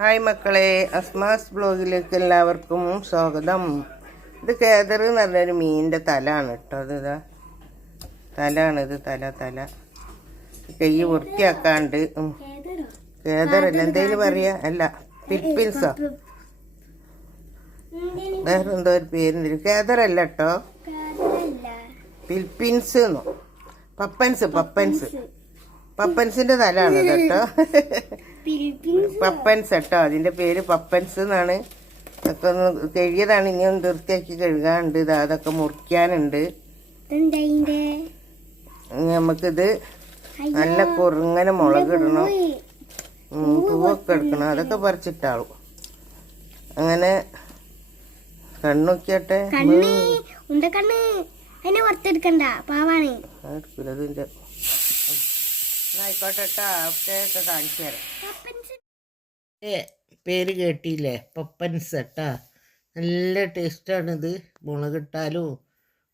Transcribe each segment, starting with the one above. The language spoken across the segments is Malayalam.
ഹായ് മക്കളെ അസ്മാസ് ബ്ലോഗിലേക്ക് എല്ലാവർക്കും സ്വാഗതം. ഇത് കേദർ എന്ന് പറഞ്ഞൊരു മീനിന്റെ തലാണ് കേട്ടോ അത് ഇതാ. തലാണിത് തല തല. കൈ വൃത്തിയാക്കാണ്ട്. കേദറല്ല എന്തേലും പറയാ? അല്ല പിൽപ്പിൽസോ വേറെ എന്തോ ഒരു പേരുണ്ട്. കേദറല്ല കേട്ടോ പിൽപ്പിൻസ് എന്നോ പപ്പൻസ് പപ്പൻസ്. പപ്പൻസിന്റെ തലാണ് കേട്ടോ. പപ്പൻസ് കേട്ടോ. അതിന്റെ പേര് പപ്പൻസ് എന്നാണ്. അതൊക്കെ ഒന്ന് കഴുകിയതാണ്. ഇനി ഒന്ന് വൃത്തിയാക്കി കഴുകാനുണ്ട്. ഇത് അതൊക്കെ മുറിക്കാനുണ്ട്. നമുക്കിത് നല്ല കുറുങ്ങനെ മുളക് ഇടണം. ഉം, പൂവൊക്കെ എടുക്കണം. അതൊക്കെ പറിച്ചിട്ടാളും. അങ്ങനെ കണ്ണൊക്കെയട്ടെ. കണ്ണ്. ഉണ്ട കണ്ണ്. അതിനെ പുറത്തെടുക്കണ്ട പാവാണ്. ഇതിന്റെ ആയിക്കോട്ടെ കേട്ടോ ഒക്കെ കാണിച്ചു തരാം. ഏ, പേര് കേട്ടില്ലേ? പപ്പൻസ് കേട്ടാ. നല്ല ടേസ്റ്റാണിത്. മുളകിട്ടാലും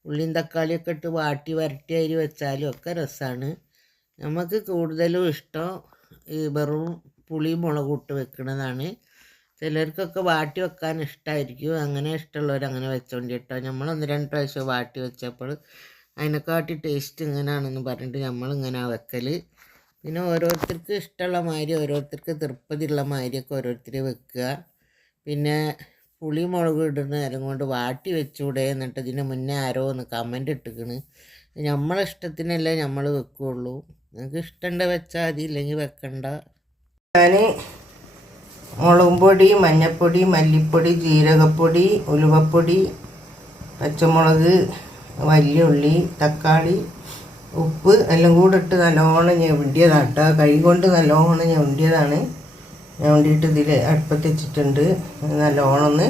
ഉള്ളിയും തക്കാളിയൊക്കെ ഇട്ട് വാട്ടി വരട്ടി അരി വെച്ചാലും ഒക്കെ രസമാണ് നമുക്ക് കൂടുതലും ഇഷ്ടം ഈ വെറും പുളി മുളക് ഇട്ട് വെക്കുന്നതാണ് ചിലർക്കൊക്കെ വാട്ടി വെക്കാൻ ഇഷ്ടമായിരിക്കും അങ്ങനെ ഇഷ്ടമുള്ളവർ അങ്ങനെ വെച്ചോണ്ടി കേട്ടോ നമ്മൾ ഒന്ന് രണ്ട് പ്രാവശ്യം വാട്ടി വെച്ചപ്പോൾ അതിനെക്കാട്ടി ടേസ്റ്റ് ഇങ്ങനെയാണെന്ന് പറഞ്ഞിട്ട് നമ്മളിങ്ങനെ വെക്കൽ പിന്നെ ഓരോരുത്തർക്ക് ഇഷ്ടമുള്ള മാതിരി ഓരോരുത്തർക്ക് തൃപ്പതിയുള്ള മാതിരിയൊക്കെ ഓരോരുത്തർ വെക്കുക. പിന്നെ പുളി മുളക് ഇടുന്ന നേരം കൊണ്ട് വാട്ടി വെച്ചൂടെ എന്നിട്ട് ഇതിന് മുന്നേ ആരോ ഒന്ന് കമന്റ് ഇട്ടിക്കണ്. നമ്മളെ ഇഷ്ടത്തിനല്ലേ നമ്മൾ വെക്കുകയുള്ളൂ നിങ്ങൾക്ക് ഇഷ്ടമുണ്ട വെച്ചാൽ മതി ഇല്ലെങ്കിൽ വെക്കണ്ട. ഞാൻ മുളകും പൊടി മഞ്ഞൾപ്പൊടി മല്ലിപ്പൊടി ജീരകപ്പൊടി ഉലുവപ്പൊടി പച്ചമുളക് വലിയ ഉള്ളി തക്കാളി ഉപ്പ് എല്ലാം കൂടെ ഇട്ട് നല്ലോണം ഞാൻ കേട്ടോ. കൈ കൊണ്ട് നല്ലോണം ഞാൻ ഉണ്ടിയതാണ് ഞാൻ ഉണ്ടിയിട്ട് ഇതിൽ അടുപ്പത്ത് വെച്ചിട്ടുണ്ട്. നല്ലോണം ഒന്ന്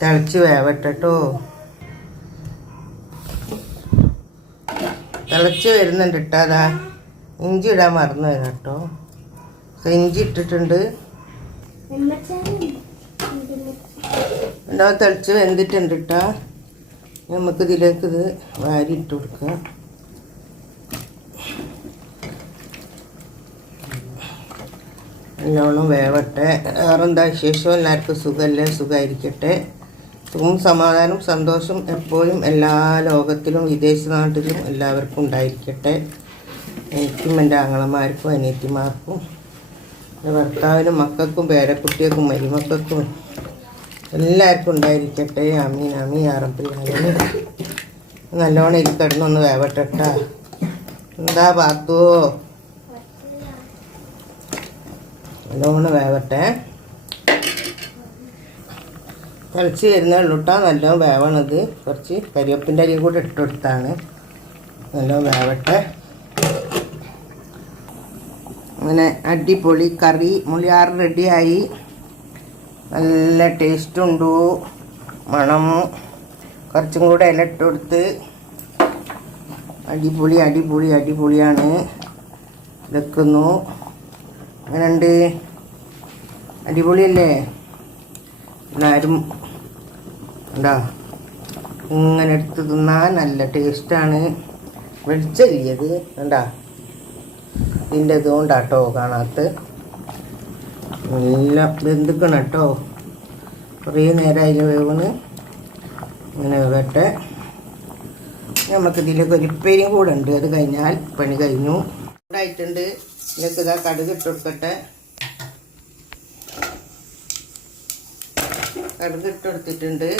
തിളച്ച് വേവട്ടോ തിളച്ച് വരുന്നുണ്ട് ഇട്ടാതാ ഇഞ്ചി ഇടാൻ മറന്നു വരാം കേട്ടോ. ഇഞ്ചി ഇട്ടിട്ടുണ്ട്. ഉണ്ടാവും തിളച്ച് വെന്തിട്ടുണ്ട് കേട്ടോ. നമുക്ക് ഇതിലേക്ക് ഇത് വാരി ഇട്ട് കൊടുക്കാം. നല്ലോണം വേവട്ടെ. വേറെന്താ വിശേഷം? എല്ലാവർക്കും സുഖമല്ലേ സുഖമായിരിക്കട്ടെ സുഖവും സമാധാനം സന്തോഷം എപ്പോഴും എല്ലാ ലോകത്തിലും വിദേശ നാട്ടിലും എല്ലാവർക്കും ഉണ്ടായിരിക്കട്ടെ. എനിക്കും എന്റെ ആങ്ങളമാർക്കും അനിയത്തിമാർക്കും എന്റെ ഭർത്താവിനും മക്കൾക്കും പേരക്കുട്ടികൾക്കും മരുമക്കൾക്കും എല്ലാവർക്കും ഉണ്ടായിരിക്കട്ടെ. അമീൻ അമീൻ അറബില്ലാലും നല്ലോണം ഇരിക്കടന്നൊന്ന് വേവട്ടെട്ടാ. എന്താ പാത്തുവോ? നല്ലോണം വേവട്ടെ. തിളച്ച് വരുന്ന ഉള്ളൂ കേട്ടോ നല്ലോണം വേവണത്. കുറച്ച് കരിവേപ്പിന്റെ അരിയും കൂടെ ഇട്ടെടുത്താണ് നല്ലോണം വേവട്ടെ. അങ്ങനെ അടിപൊളി കറി. മുളിയാറ് റെഡിയായി നല്ല ടേസ്റ്റ് ഉണ്ട്? മണം. കുറച്ചും കൂടെ ഇല ഇട്ട് അടിപൊളി അടിപൊളി അടിപൊളിയാണ്. വെക്കുന്നു. അങ്ങനെയുണ്ട് അടിപൊളിയല്ലേ? എല്ലാവരും എന്താ ഇങ്ങനെ എടുത്ത് തിന്നാൻ നല്ല ടേസ്റ്റാണ്. വെളിച്ചത് എന്താ ഇതിന്റെ ഇതുകൊണ്ടാട്ടോ കാണാത്ത നല്ല ബന്ധുക്കണം കേട്ടോ. കുറേ നേരമായി വേവണ്. ഇങ്ങനെ വേവട്ടെ നമുക്ക് ഇതിലേക്ക് ഒരു പേരും കൂടെ ഉണ്ട്. അത് കഴിഞ്ഞാൽ പണി കഴിഞ്ഞു. ആയിട്ടുണ്ട് ഇതിലേക്ക് ഇതാ കടുക് ഇട്ട് കൊടുക്കട്ടെ. കടുക് ഇട്ട്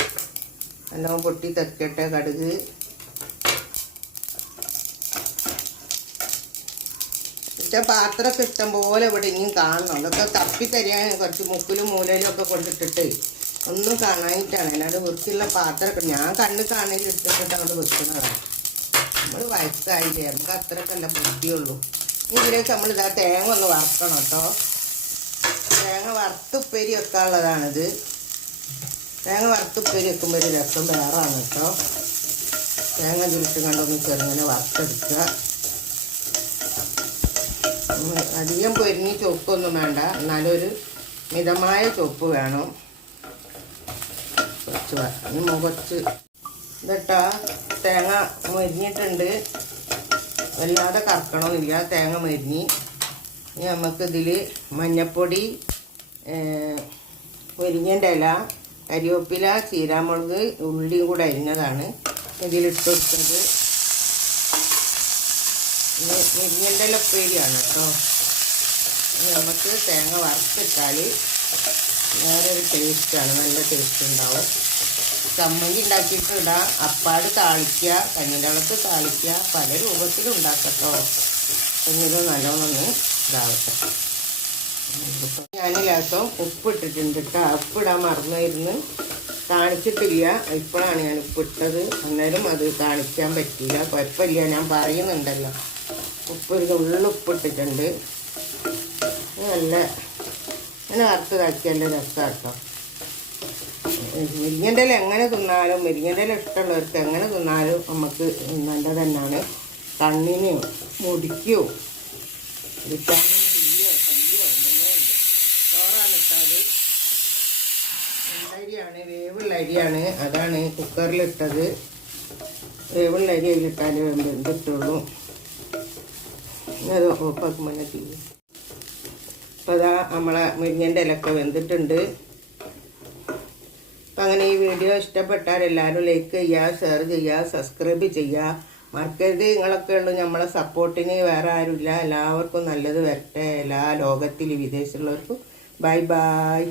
നല്ലോണം പൊട്ടി തെക്കട്ടെ കടുക്. ഇഷ്ട പാത്രമൊക്കെ ഇഷ്ടം പോലെ ഇവിടെ ഇനിയും കാണണം. അതൊക്കെ തപ്പി തരികയാണ്. കുറച്ച് മുക്കിലും മൂലയിലും ഒക്കെ കൊണ്ടിട്ടിട്ട്. ഒന്നും കാണാനിട്ടാണ്. അല്ലാണ്ട് വൃത്തിയുള്ള പാത്രമൊക്കെ ഞാൻ കണ്ണ് കാണയിൽ ഇട്ടിട്ട് അവിടെ വെക്കുന്നതാണ്. നമ്മൾ വയസ്സായില്ലേ. നമുക്ക് അത്രയൊക്കെ അല്ല ബുദ്ധിയുള്ളൂ. ഇതിലേക്ക് നമ്മൾ ഇതാ തേങ്ങ ഒന്ന് വറക്കണം കേട്ടോ. തേങ്ങ വറുത്തുപ്പേരി വെക്കാനുള്ളതാണിത്. തേങ്ങ വറുത്തുപ്പേരി വെക്കുമ്പോൾ ഒരു രസം വേറാണ് കേട്ടോ. തേങ്ങ ചുരുട്ടി കണ്ടൊന്ന് ചെറുങ്ങനെ വറുത്തെടുക്കുക. അധികം പൊരിഞ്ഞ് ചുവപ്പൊന്നും വേണ്ട. എന്നാലും ഒരു മിതമായ ചുവപ്പ് വേണം. കുറച്ച് വ- ഇതിട്ടാ തേങ്ങ മരിഞ്ഞിട്ടുണ്ട്. വല്ലാതെ കറക്കണമെന്നില്ല തേങ്ങ മരിഞ്ഞ്. ഇനി നമുക്കിതിൽ മഞ്ഞപ്പൊടി മുരിങ്ങന്റെ ഇല കരിവേപ്പില ചീരാമുളക് ഉള്ളിയും കൂടെ അരിഞ്ഞതാണ്. ഇതിലിട്ട് കൊടുത്തത്. മുരിങ്ങന്റെ ഇല ഉപ്പേരിയാണ് കേട്ടോ. നമുക്ക് തേങ്ങ വറുത്തിട്ടാൽ വേറൊരു ടേസ്റ്റാണ് നല്ല ടേസ്റ്റ് ഉണ്ടാവും. ചമ്മന്തി ഉണ്ടാക്കിയിട്ട് ഇടാം. അപ്പാട് താളിക്കുക കഞ്ഞിരളത്ത് താളിക്കുക പല രൂപത്തിലും ഉണ്ടാക്കട്ടോ. എന്നിത് നല്ലോണം ഇതാവട്ടെ. ഞാൻ ഉപ്പ് ഇട്ടിട്ടുണ്ട് കേട്ടോ. ഉപ്പിടാൻ മറന്നായിരുന്നു. കാണിച്ചിട്ടില്ല ഇപ്പോഴാണ് ഞാൻ ഉപ്പിട്ടത് അന്നേരം അത് കാണിക്കാൻ പറ്റില്ല കുഴപ്പമില്ല. ഞാൻ പറയുന്നുണ്ടല്ലോ. ഉപ്പ് ഒരു ഉള്ളിൽ ഉപ്പിട്ടിട്ടുണ്ട് നല്ല ഞാൻ വറുത്തതാക്കിയല്ല രസമാട്ടോ. മുരിങ്ങന്റെ ഇല എങ്ങനെ തിന്നാലും മുരിങ്ങന്റെ ഇല ഇഷ്ടമുള്ളവർക്ക് എങ്ങനെ തിന്നാലും നമുക്ക് നല്ലത് തന്നെയാണ് കണ്ണിനെയോ മുടിക്കോ. വിറ്റാമിൻ ഡിയോ സിയോ എന്തെല്ലാം ഉണ്ട് അരിയാണ് വേവുള്ള അരിയാണ്. അതാണ് കുക്കറിലിട്ടത്. വേവുള്ള അരി അതിലിട്ടാൽ വെന്തിട്ടുള്ളൂ. അത് ഓപ്പാക്കുമ്പോൾ തന്നെ തീരും അപ്പോൾ അതാ നമ്മളെ മുരിങ്ങന്റെ ഇലക്ക വെന്തിട്ടുണ്ട്. അങ്ങനെ ഈ വീഡിയോ ഇഷ്ടപ്പെട്ടാൽ എല്ലാവരും ലൈക്ക് ചെയ്യുക ഷെയർ ചെയ്യുക സബ്സ്ക്രൈബ് ചെയ്യുക. മറക്കരുത് നിങ്ങളൊക്കെ ഉള്ളു. നമ്മളെ സപ്പോർട്ടിന് വേറെ ആരുമില്ല. എല്ലാവർക്കും നല്ലത് വരട്ടെ. എല്ലാ ലോകത്തിൽ വിദേശത്തുള്ളവർക്കും. Bye bye